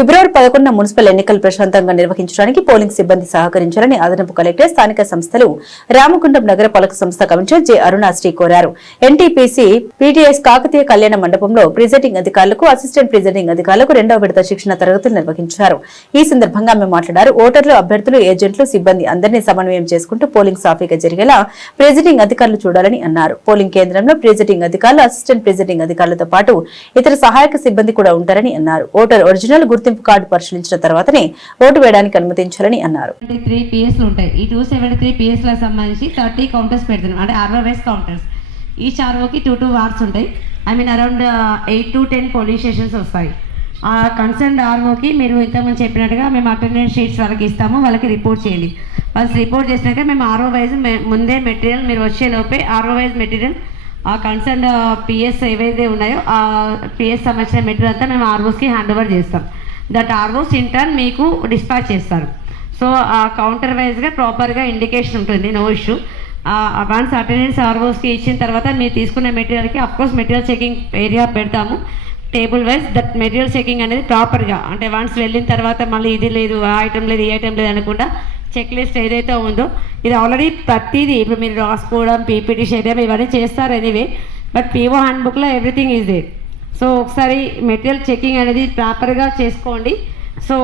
ఫిబ్రవరి 11 municipal ఎన్నికలు ప్రశాంతంగా నిర్వహించడానికి పోలింగ్ సిబ్బంది సహకరించాలని అదనపు కలెక్టర్ స్థానిక సంస్థలు రామగుండం నగర పాలక సంస్థ కమిషనర్ జె అరుణాశ్రీ కోరారు. ఎన్టీపీసీ పీటీఎస్ కాకతీయ కళ్యాణ మండపంలో ప్రిజైడింగ్ అధికారులకు అసిస్టెంట్ ప్రిజైడింగ్ అధికారులకు 2వ విడత శిక్షణ తరగతులు నిర్వహించారు. ఈ సందర్భంగా ఆమె మాట్లాడారు. ఓటర్లు, అభ్యర్థులు, ఏజెంట్లు, సిబ్బంది అందరినీ సమన్వయం చేసుకుంటూ పోలింగ్ సాఫీగా జరిగేలా ప్రిజైడింగ్ అధికారులు చూడాలని అన్నారు. పోలింగ్ కేంద్రంలో ప్రిజైడింగ్ అధికారులు, అసిస్టెంట్ ప్రిజైడింగ్ అధికారులతో పాటు ఇతర సహాయక సిబ్బంది కూడా ఉంటారని అన్నారు. ఓటర్ ఒరిజినల్ గుర్తింపు కార్డు పరిశీలించిన తర్వాతనే ఓటు వేయడానికి అనుమతించాలని అన్నారు. 3 పిఎస్లు ఉంటాయి. ఈ 273 పిఎస్లకు సంబంధించి 30 కౌంటర్స్ పెడుతున్నాం, అంటే 60 వైస్ కౌంటర్స్. ఈచ్ ఆర్ఓకి 2 వార్డ్స్ ఉంటాయి. అరౌండ్ 8 to 10 పోలింగ్ స్టేషన్స్ వస్తాయి. ఆ కన్సర్న్ ఆర్ఓకి మీరు ఇంతకుముందు చెప్పినట్టుగా మేము అటెండెన్స్ షీట్స్ వాళ్ళకి ఇస్తాము, వాళ్ళకి రిపోర్ట్ చేయండి. వాళ్ళు రిపోర్ట్ చేసినాక మేము ఆర్ఓ వైజ్ ముందే మెటీరియల్ మీరు వచ్చే లోపే ఆర్ఓ వైజ్ మెటీరియల్ ఆ కన్సర్న్ పిఎస్ ఏవైతే ఉన్నాయో ఆ పిఎస్ సంబంధించిన మెటీరియల్ అంతా మేము ఆర్ఓస్కి హ్యాండ్ ఓవర్ చేస్తాం. దట్ ఆర్ఓస్ ఇన్ టర్న్ మీకు డిస్పాచ్ చేస్తారు. సో ఆ కౌంటర్ వైజ్గా ప్రాపర్గా ఇండికేషన్ ఉంటుంది, నో ఇష్యూ. వన్స్ అటెండెన్స్ ఆర్ఓస్కి ఇచ్చిన తర్వాత మీరు తీసుకునే మెటీరియల్కి అఫ్కోర్స్ మెటీరియల్ చెకింగ్ ఏరియా పెడతాము table wise. That material checking అనేది ప్రాపర్గా, అంటే వన్స్ వెళ్ళిన తర్వాత మళ్ళీ ఇది లేదు, ఆ ఐటమ్ లేదు, ఈ ఐటమ్ లేదు అనకుండా చెక్ లిస్ట్ ఏదైతే ఉందో ఇది ఆల్రెడీ ప్రతిదీ ఇప్పుడు మీరు రాసుకోవడం, పీపీటీ చేయడం ఇవన్నీ చేస్తారు ఎనీవే. బట్ పీఓ హ్యాండ్బుక్లో ఎవ్రీథింగ్ ఈజ్ దేర్. సో ఒకసారి మెటీరియల్ చెకింగ్ అనేది ప్రాపర్గా చేసుకోండి. సో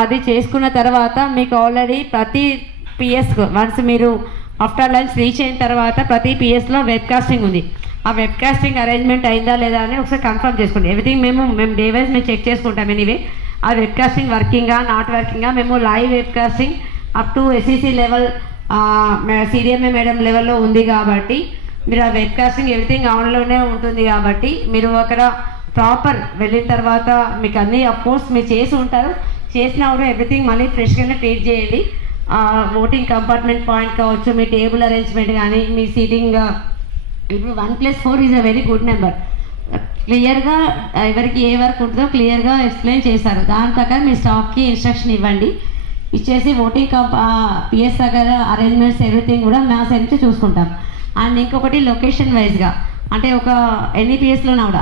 అది చేసుకున్న తర్వాత మీకు ఆల్రెడీ ప్రతి పిఎస్ వన్స్ మీరు ఆఫ్టర్ లంచ్ రీచ్ అయిన తర్వాత ప్రతి పిఎస్లో వెబ్ కాస్టింగ్ ఉంది. ఆ వెబ్ కాస్టింగ్ అరేంజ్మెంట్ అయిందా లేదా అని ఒకసారి కన్ఫర్మ్ చేసుకోండి. ఎవ్రీథింగ్ మేము డే వైజ్ మేము చెక్ చేసుకుంటాం ఎనీవే. ఆ వెబ్ కాస్టింగ్ వర్కింగా నాట్ వర్కింగా మేము live web casting up to SEC level, CDMA madam లెవెల్లో ఉంది కాబట్టి మీరు ఆ వెబ్ కాస్టింగ్ ఎవ్రీథింగ్ ఆన్లోనే ఉంటుంది. కాబట్టి మీరు అక్కడ ప్రాపర్ వెళ్ళిన తర్వాత మీకు అన్నీ అఫ్కోర్స్ మీరు చేసి ఉంటారు, చేసినా కూడా ఎవ్రీథింగ్ మళ్ళీ ఫ్రెష్గానే ట్రీట్ చేయండి. ఓటింగ్ కంపార్ట్మెంట్ పాయింట్ కావచ్చు, మీ టేబుల్ అరేంజ్మెంట్ కానీ, మీ సీటింగ్ ఇప్పుడు 1+4 is a very good number. క్లియర్గా ఎవరికి ఏ వర్క్ ఉంటుందో క్లియర్గా ఎక్స్ప్లెయిన్ చేశారు. దాని ప్రకారం మీ స్టాఫ్కి ఇన్స్ట్రక్షన్ ఇవ్వండి. ఇచ్చేసి ఓటింగ్ పిఎస్ దగ్గర అరేంజ్మెంట్స్ ఎవ్రీథింగ్ కూడా మా సైడ్ నుంచి చూసుకుంటాం. అండ్ ఇంకొకటి లొకేషన్ వైజ్గా, అంటే ఒక ఎన్ని పిఎస్లో కూడా